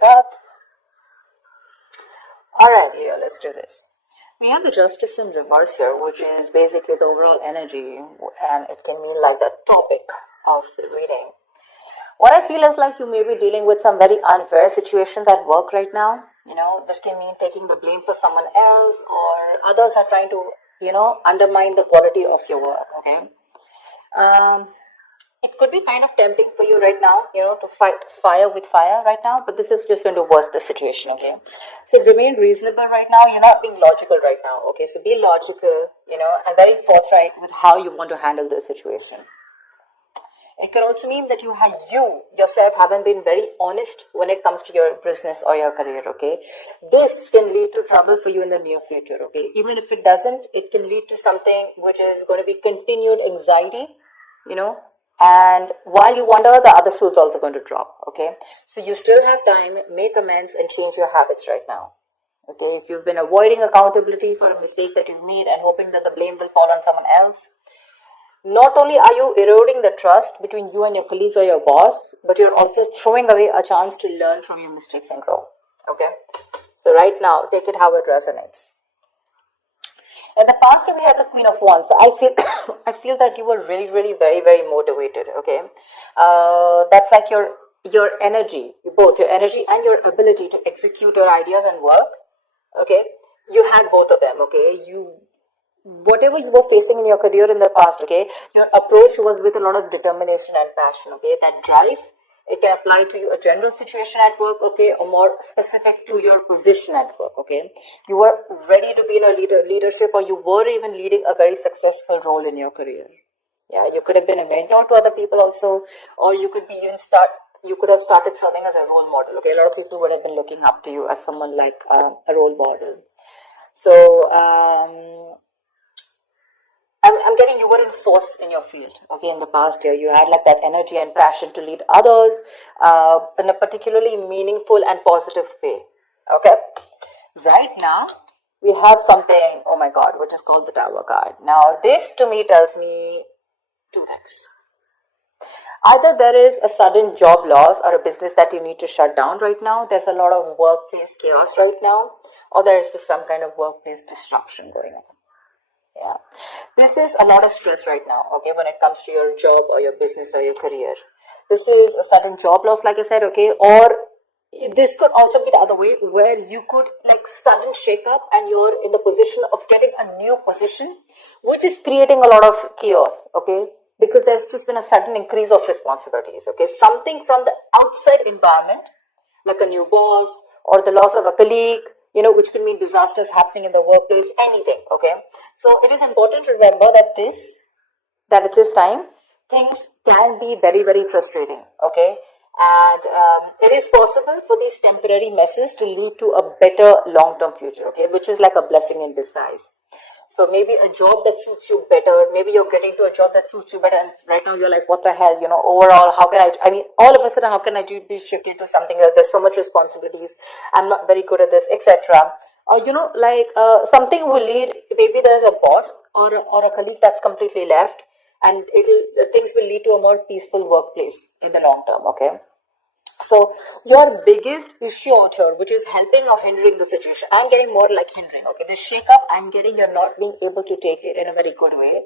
that. Alright, Leo, let's do this. We have the Justice in reverse here, which is basically the overall energy, and it can mean like the topic of the reading. What I feel is like you may be dealing with some very unfair situations at work right now. This can mean taking the blame for someone else, or others are trying to, undermine the quality of your work, okay? It could be kind of tempting for you right now, to fight fire with fire right now, but this is just going to worsen the situation, okay? So remain reasonable right now. You're not being logical right now, okay? So be logical, and very forthright with how you want to handle the situation. It could also mean that you yourself haven't been very honest when it comes to your business or your career, okay? This can lead to trouble for you in the near future, okay? Even if it doesn't, it can lead to something which is going to be continued anxiety, and while you wonder, the other shoe is also going to drop, okay? So you still have time, make amends and change your habits right now, okay? If you've been avoiding accountability for a mistake that you've made and hoping that the blame will fall on someone else, not only are you eroding the trust between you and your colleagues or your boss, but you're also throwing away a chance to learn from your mistakes and grow, okay? So right now, take it how it resonates. In the past, we had the Queen of Wands. So I feel that you were really, really, very, very motivated, okay? That's like your energy, both your energy and your ability to execute your ideas and work, okay? You had both of them, okay? Whatever you were facing in your career in the past, okay, your approach was with a lot of determination and passion, okay? That drive, it can apply to a general situation at work, okay, or more specific to your position at work, okay? You were ready to be in a leadership, or you were even leading a very successful role in your career. Yeah, you could have been a mentor to other people also, or you could have started serving as a role model, okay? A lot of people would have been looking up to you as someone like a role model. So, I'm getting you were in force in your field, okay, in the past year. You had like that energy and passion to lead others in a particularly meaningful and positive way, okay? Right now, we have something, oh my God, which is called the Tower card. Now, this to me tells me two things. Either there is a sudden job loss or a business that you need to shut down right now. There's a lot of workplace chaos right now, or there's just some kind of workplace disruption going on. Yeah, this is a lot of stress right now, okay, when it comes to your job or your business or your career. This is a sudden job loss, like I said, okay, or this could also be the other way, where you could like sudden shake up and you're in the position of getting a new position, which is creating a lot of chaos, okay, because there's just been a sudden increase of responsibilities, okay, something from the outside environment, like a new boss or the loss of a colleague, which could mean disasters happening in the workplace, anything, okay? So it is important to remember that at this time, things can be very, very frustrating, okay? And it is possible for these temporary messes to lead to a better long-term future, okay? Which is like a blessing in disguise. So maybe a job that suits you better, maybe you're getting to a job that suits you better, and right now you're like, what the hell, overall, how can I mean, all of a sudden, how can I be shifted to something else? There's so much responsibilities, I'm not very good at this, etc. Or, something will lead, maybe there's a boss or a colleague that's completely left, and things will lead to a more peaceful workplace in the long term, okay? So your biggest issue out here, which is helping or hindering the situation, I'm getting more like hindering, okay? This shake up, I'm getting you're not being able to take it in a very good way.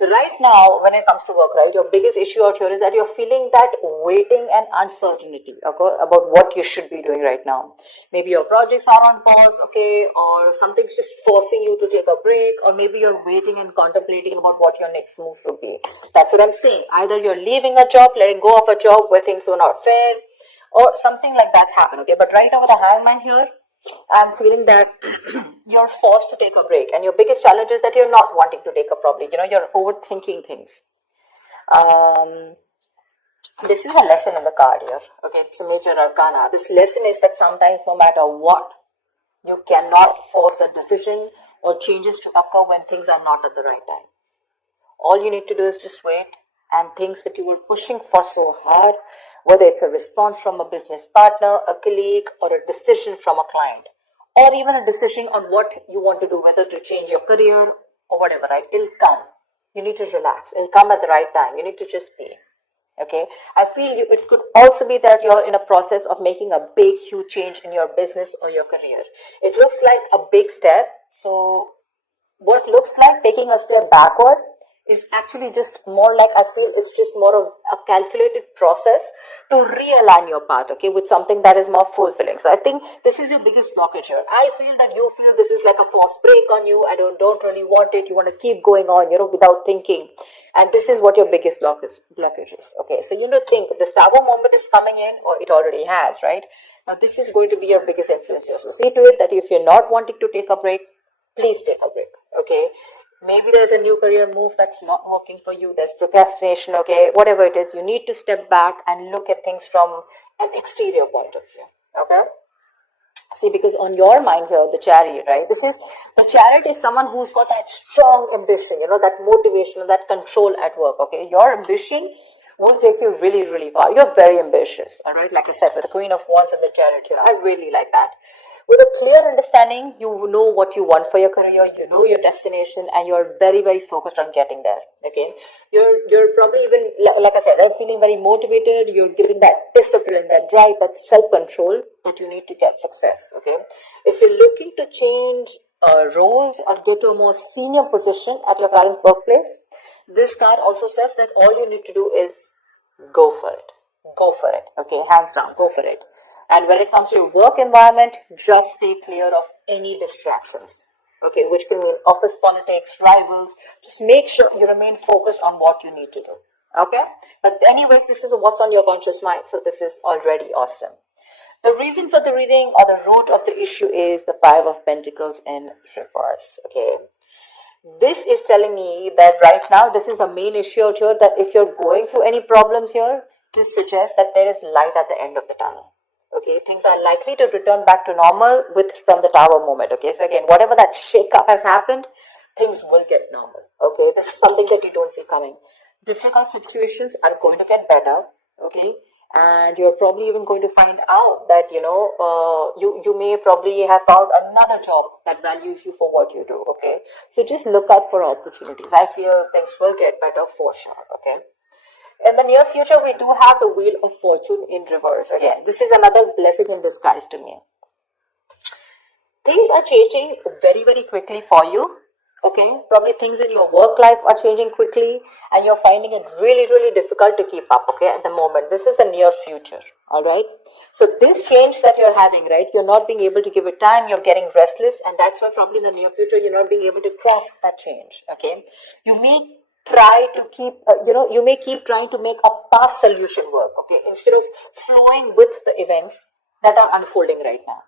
Right now, when it comes to work, right, your biggest issue out here is that you're feeling that waiting and uncertainty, okay, about what you should be doing right now. Maybe your projects are on pause, okay, or something's just forcing you to take a break, or maybe you're waiting and contemplating about what your next move should be. That's what I'm saying. Either you're leaving a job, letting go of a job where things were not fair, or something like that's happened, okay? But right now with the hangman here, I'm feeling that you're forced to take a break, and your biggest challenge is that you're not wanting to take a break. You're overthinking things. This is a lesson in the card here, okay? It's a major arcana. This lesson is that sometimes, no matter what, you cannot force a decision or changes to occur when things are not at the right time. All you need to do is just wait, and things that you were pushing for so hard, whether it's a response from a business partner, a colleague, or a decision from a client, or even a decision on what you want to do, whether to change your career or whatever, right? It'll come. You need to relax. It'll come at the right time. You need to just be. Okay, I feel it could also be that you're in a process of making a big, huge change in your business or your career. It looks like a big step. So what looks like taking a step backward is actually just more like, I feel it's just more of a calculated process to realign your path, okay, with something that is more fulfilling. So I think this is your biggest blockage here. I feel that you feel this is like a forced break on you. I don't really want it. You want to keep going on, without thinking. And this is what your biggest blockage is. Okay, so think the Stavo moment is coming in, or it already has, right? Now this is going to be your biggest influence here. So see to it that if you're not wanting to take a break, please take a break. Okay, maybe there's a new career move that's not working for you, there's procrastination, okay, whatever it is, you need to step back and look at things from an exterior point of view. Okay, see, because on your mind here, the chariot, right, the chariot is someone who's got that strong ambition, that motivation, that control at work. Okay, your ambition will take you really, really far. You're very ambitious, all right, like I said, with the Queen of Wands and the Chariot here, I really like that. With a clear understanding, you know what you want for your career, you know your destination, and you're very, very focused on getting there. Okay, you're probably even, like I said, right, feeling very motivated. You're giving that discipline, that drive, that self-control that you need to get success. Okay, if you're looking to change roles or get to a more senior position at your current workplace, this card also says that all you need to do is go for it. Go for it. Okay, hands down, go for it. And when it comes to your work environment, just stay clear of any distractions. Okay, which can mean office politics, rivals. Just make sure you remain focused on what you need to do. Okay, but anyways, this is what's on your conscious mind, so this is already awesome. The reason for the reading or the root of the issue is the Five of Pentacles in reverse. Okay, this is telling me that right now this is the main issue out here, that if you're going through any problems here, this suggests that there is light at the end of the tunnel. Okay, things are likely to return back to normal from the Tower moment. Okay, so again, whatever that shake-up has happened, things will get normal. Okay, this is something that you don't see coming. Difficult situations are going to get better. Okay, and you're probably even going to find out that you may probably have found another job that values you for what you do. Okay, so just look out for opportunities. I feel things will get better for sure. Okay. In the near future, we do have the Wheel of Fortune in reverse again. This is another blessing in disguise to me. Things are changing very, very quickly for you. Okay, probably things in your work life are changing quickly and you're finding it really, really difficult to keep up, okay, at the moment. This is the near future, all right? So this change that you're having, right, you're not being able to give it time, you're getting restless, and that's why probably in the near future, you're not being able to grasp that change, okay? You may try to keep, you may keep trying to make a past solution work, okay, instead of flowing with the events that are unfolding right now.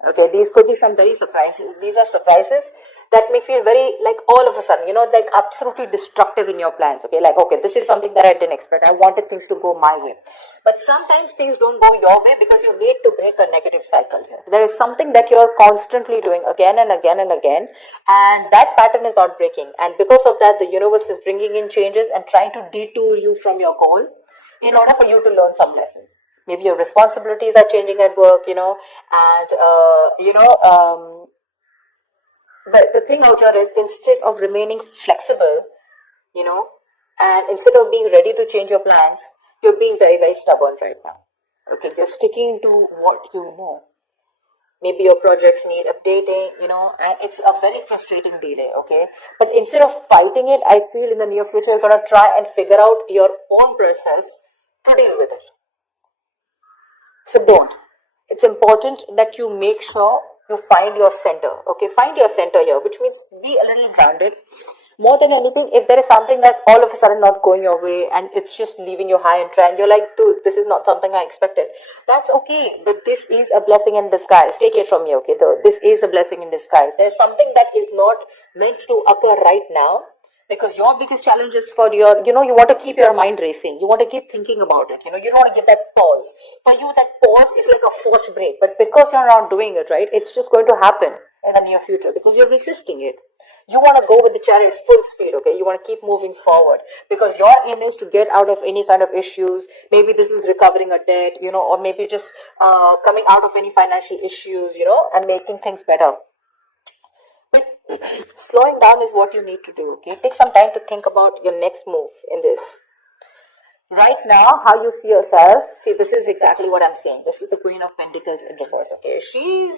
Okay, these could be some very surprises. These are surprises that may feel very, like, all of a sudden, like absolutely destructive in your plans. Okay, like, okay, this is something that I didn't expect. I wanted things to go my way. But sometimes things don't go your way because you need to break a negative cycle here. There is something that you're constantly doing again and again and again, and that pattern is not breaking. And because of that, the universe is bringing in changes and trying to detour you from your goal in order for you to learn some lessons. Maybe your responsibilities are changing at work, but the thing out here is, instead of remaining flexible, and instead of being ready to change your plans, you're being very, very stubborn right now. Okay, you're sticking to what you know. Maybe your projects need updating, and it's a very frustrating delay, okay? But instead of fighting it, I feel in the near future, you're going to try and figure out your own process to deal with it. So don't. It's important that you make sure you find your center. Okay, find your center here, which means be a little grounded. More than anything, if there is something that's all of a sudden not going your way and it's just leaving you high and dry, and you're like, dude, this is not something I expected. That's okay, but this is a blessing in disguise. Take it from me, okay? This is a blessing in disguise. There's something that is not meant to occur right now, because your biggest challenge is for your, you want to keep your mind racing. You want to keep thinking about it. You don't want to give that pause. For you, that pause is like a forced break. But because you're not doing it, right, it's just going to happen in the near future because you're resisting it. You want to go with the chariot full speed, okay? You want to keep moving forward because your aim is to get out of any kind of issues. Maybe this is recovering a debt, or maybe just coming out of any financial issues, and making things better. But slowing down is what you need to do, okay? Take some time to think about your next move in this. Right now, how you see yourself, see, this is exactly what I'm saying. This is the Queen of Pentacles in reverse, okay? She's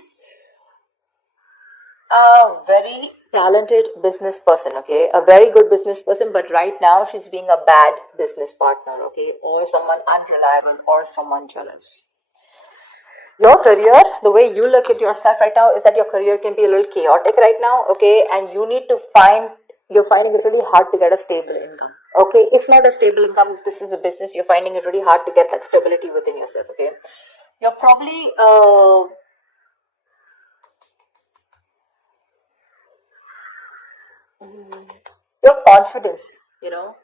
a very talented business person, okay? A very good business person, but right now she's being a bad business partner, okay? Or someone unreliable or someone jealous. Your career, the way you look at yourself right now is that your career can be a little chaotic right now, okay? And you need to you're finding it really hard to get a stable income, okay? If not a stable income, if this is a business, you're finding it really hard to get that stability within yourself, okay? You're probably, your confidence, you know,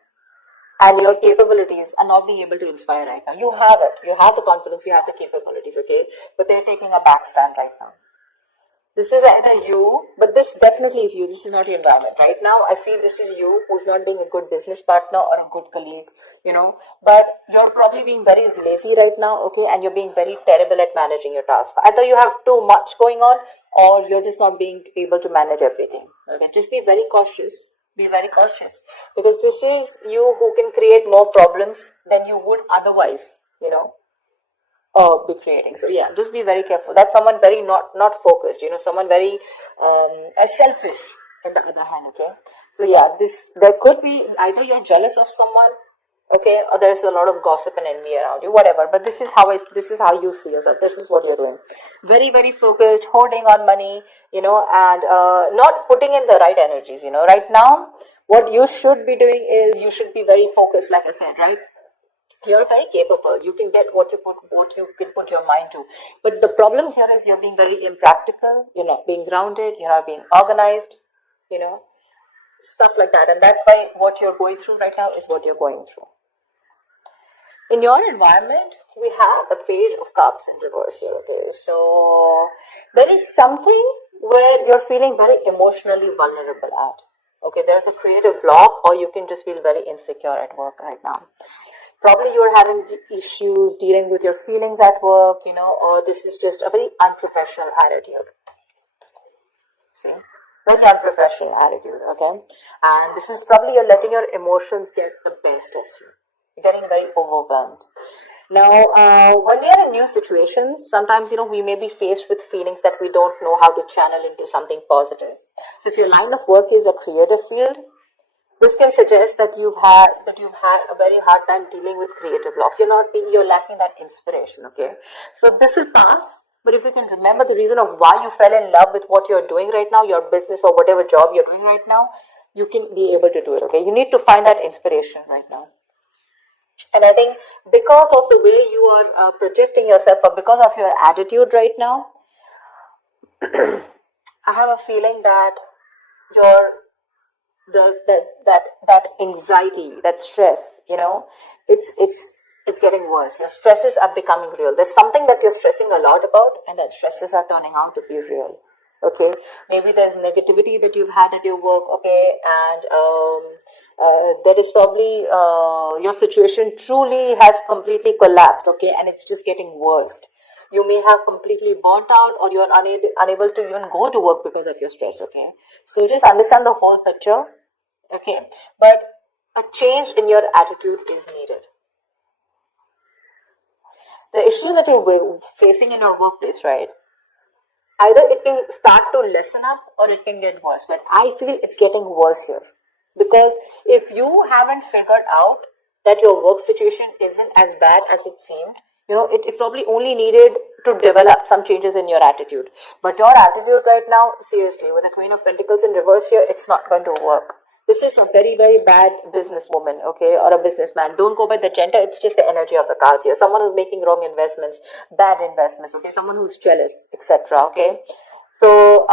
and your capabilities are not being able to inspire right now. You have it. You have the confidence, you have the capabilities, okay? But they're taking a back stand right now. This is either you, but this definitely is you. This is not your environment. Right now, I feel this is you who's not being a good business partner or a good colleague, you know. But you're probably being very lazy right now, okay? And you're being very terrible at managing your task. Either you have too much going on or you're just not being able to manage everything. Okay, just be very cautious. Be very cautious because this is you who can create more problems than you would otherwise, you know, be creating. So yeah, just be very careful. That's someone very not focused, you know, someone very selfish in the other hand, okay? So yeah, this there could be either you're jealous of someone, okay, or there's a lot of gossip and envy around you, whatever. But this is how you see yourself. This is what you're doing. Very focused, holding on money, you know, and not putting in the right energies, you know. Right now, what you should be doing is you should be very focused, like I said, right? You're very capable. You can get what you can put your mind to. But the problem here is you're being very impractical. You're not being grounded. You're not being organized. You know, stuff like that. And that's why what you're going through right now is what you're going through. In your environment, we have the Page of Cups in reverse here. Okay, so there is something where you're feeling very emotionally vulnerable at. Okay, there's a creative block, or you can just feel very insecure at work right now. Probably you're having issues dealing with your feelings at work, you know, or this is just a very unprofessional attitude. See? Very unprofessional attitude, okay? And this is probably you're letting your emotions get the best of you. You're getting very overwhelmed. Now, when we are in new situations, sometimes, you know, we may be faced with feelings that we don't know how to channel into something positive. So if your line of work is a creative field, this can suggest that you've had a very hard time dealing with creative blocks. You're lacking that inspiration, okay? So this will pass, but if you can remember the reason of why you fell in love with what you're doing right now, your business or whatever job you're doing right now, you can be able to do it, okay? You need to find that inspiration right now. And I think because of the way you are projecting yourself, or because of your attitude right now, I have a feeling that your that anxiety, that stress, you know, it's getting worse. Your stresses are becoming real. There's something that you're stressing a lot about, and that stresses are turning out to be real. Okay, maybe there's negativity that you've had at your work. Okay, and there is probably your situation truly has completely collapsed. Okay, and it's just getting worse. You may have completely burnt out, or you're unable to even go to work because of your stress. Okay, so just understand the whole picture. Okay, but a change in your attitude is needed. The issues that you're facing in your workplace, right? Either it can start to lessen up or it can get worse. But I feel it's getting worse here. Because if you haven't figured out that your work situation isn't as bad as it seemed, you know, it probably only needed to develop some changes in your attitude. But your attitude right now, seriously, with the Queen of Pentacles in reverse here, it's not going to work. This is a very bad businesswoman, okay, or a businessman. Don't go by the gender, it's just the energy of the cards here. Someone who's making wrong investments, bad investments, okay, someone who's jealous, etc., okay. So,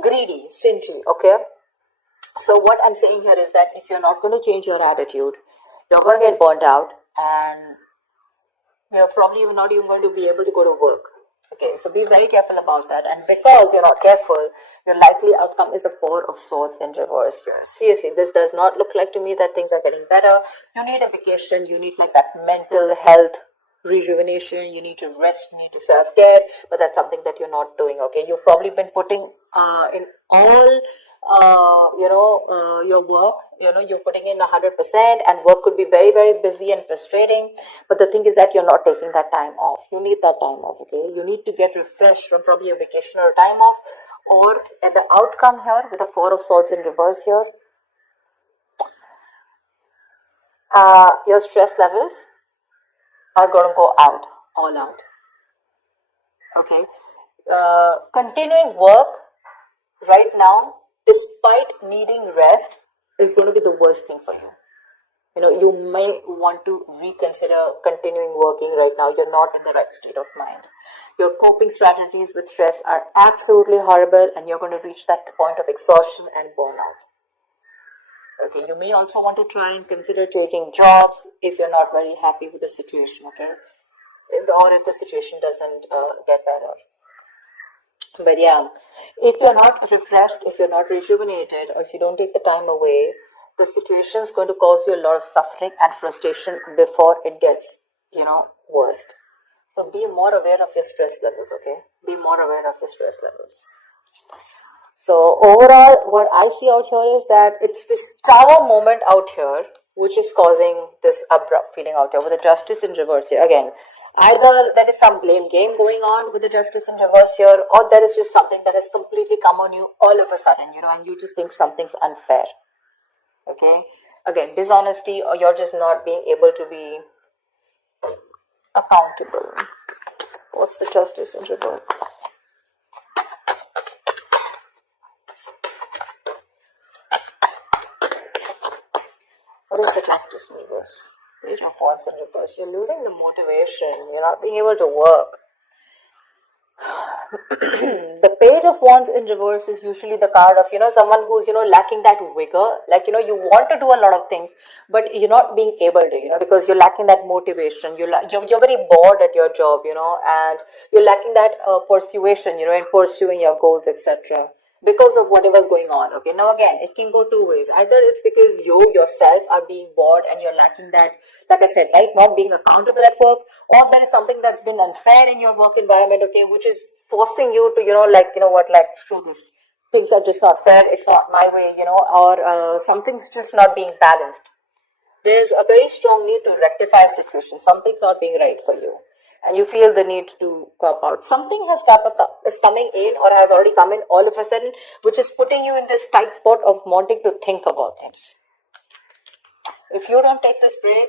greedy, stingy, okay. So what I'm saying here is that if you're not going to change your attitude, you're going to get burnt out, and you're probably not even going to be able to go to work. Okay, so be very careful about that. And because you're not careful, your likely outcome is the Four of Swords in reverse here. Seriously, this does not look like to me that things are getting better. You need a vacation. You need like that mental health rejuvenation. You need to rest. You need to self-care. But that's something that you're not doing, okay? You've probably been putting in all your work, you're putting in 100%, and work could be very, very busy and frustrating. But the thing is that you're not taking that time off. You need that time off, okay? You need to get refreshed from probably a vacation or a time off. Or at the outcome here with the Four of Swords in reverse here, your stress levels are going to go out, all out. Okay. Continuing work right now, despite needing rest, is going to be the worst thing for you. You may want to reconsider continuing working right now. You're not in the right state of mind. Your coping strategies with stress are absolutely horrible, and you're going to reach that point of exhaustion and burnout. Okay, you may also want to try and consider changing jobs if you're not very happy with the situation, okay? Or if the situation doesn't get better. But yeah, if you're not refreshed, if you're not rejuvenated, or if you don't take the time away, the situation is going to cause you a lot of suffering and frustration before it gets, worse. So be more aware of your stress levels, okay? Be more aware of your stress levels. So overall, what I see out here is that it's this Tower moment out here which is causing this abrupt feeling out here with the Justice in reverse here. Again, either there is some blame game going on with the Justice in reverse here, or there is just something that has completely come on you all of a sudden, and you just think something's unfair. Okay? Again, dishonesty, or you're just not being able to be accountable. What's the Justice in reverse? What is the Justice in reverse? Page of Wands in reverse. You're losing the motivation. You're not being able to work. The Page of Wands in reverse is usually the card of, someone who's, lacking that vigor. Like, you want to do a lot of things, but you're not being able to, because you're lacking that motivation. You're very bored at your job, and you're lacking that persuasion, in pursuing your goals, etc. Because of whatever's going on. Okay, now again, it can go two ways. Either it's because you yourself are being bored and you're lacking that, like I said, right, not being accountable at work, or there is something that's been unfair in your work environment, okay, which is forcing you to, screw this. Things are just not fair, it's not my way, or something's just not being balanced. There's a very strong need to rectify a situation. Something's not being right for you, and you feel the need to cop out. Something is coming in, or has already come in all of a sudden, which is putting you in this tight spot of wanting to think about things. If you don't take this break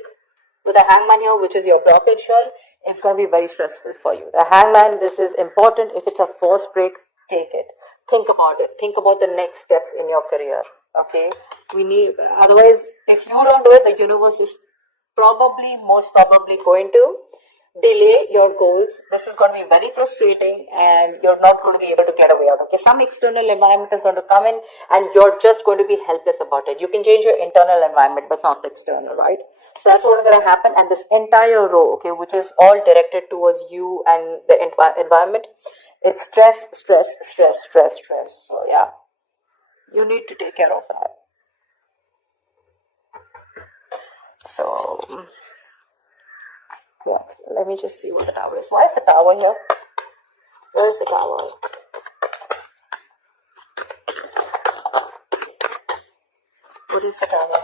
with a Hangman here, which is your blockage here, it's going to be very stressful for you. The Hangman, this is important. If it's a forced break, take it. Think about it. Think about the next steps in your career. Okay? Otherwise, if you don't do it, the universe is most probably going to delay your goals. This is going to be very frustrating, and you're not going to be able to get away out. Okay, some external environment is going to come in, and you're just going to be helpless about it. You can change your internal environment, but not the external, right? So that's what's going to happen. And this entire row, okay, which is all directed towards you and the environment, it's stress, stress, stress, stress, stress. So yeah, you need to take care of that. So yeah, let me just see what the Tower is. Why is the Tower here? Where is the Tower? What is the Tower?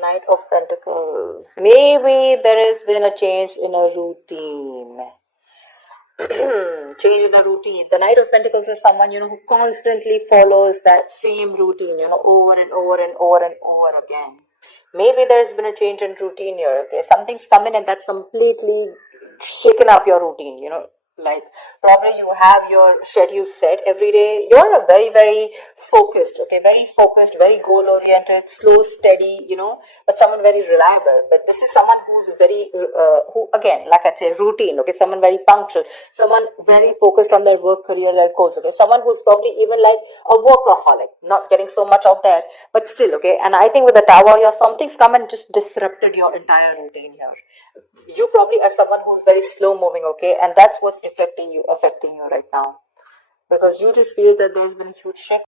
Knight of Pentacles. Maybe there has been a change in a routine. Change in a routine. The Knight of Pentacles is someone, who constantly follows that same routine, over and over and over and over again. Maybe there's been a change in routine here, okay? Something's come in and that's completely shaken up your routine, like probably you have your schedule set every day. You're a very, very focused, okay? Very focused, very goal-oriented, slow, steady, but someone very reliable. But this is someone who's very, who again, like I say, routine, okay? Someone very punctual, someone very focused on their work, career, their goals, okay? Someone who's probably even like a workaholic, not getting so much out there, but still, okay? And I think with the Tower here, something's come and just disrupted your entire routine here. You probably are someone who's very slow moving, okay? And that's what's affecting you right now. Because you just feel that there's been a huge shift.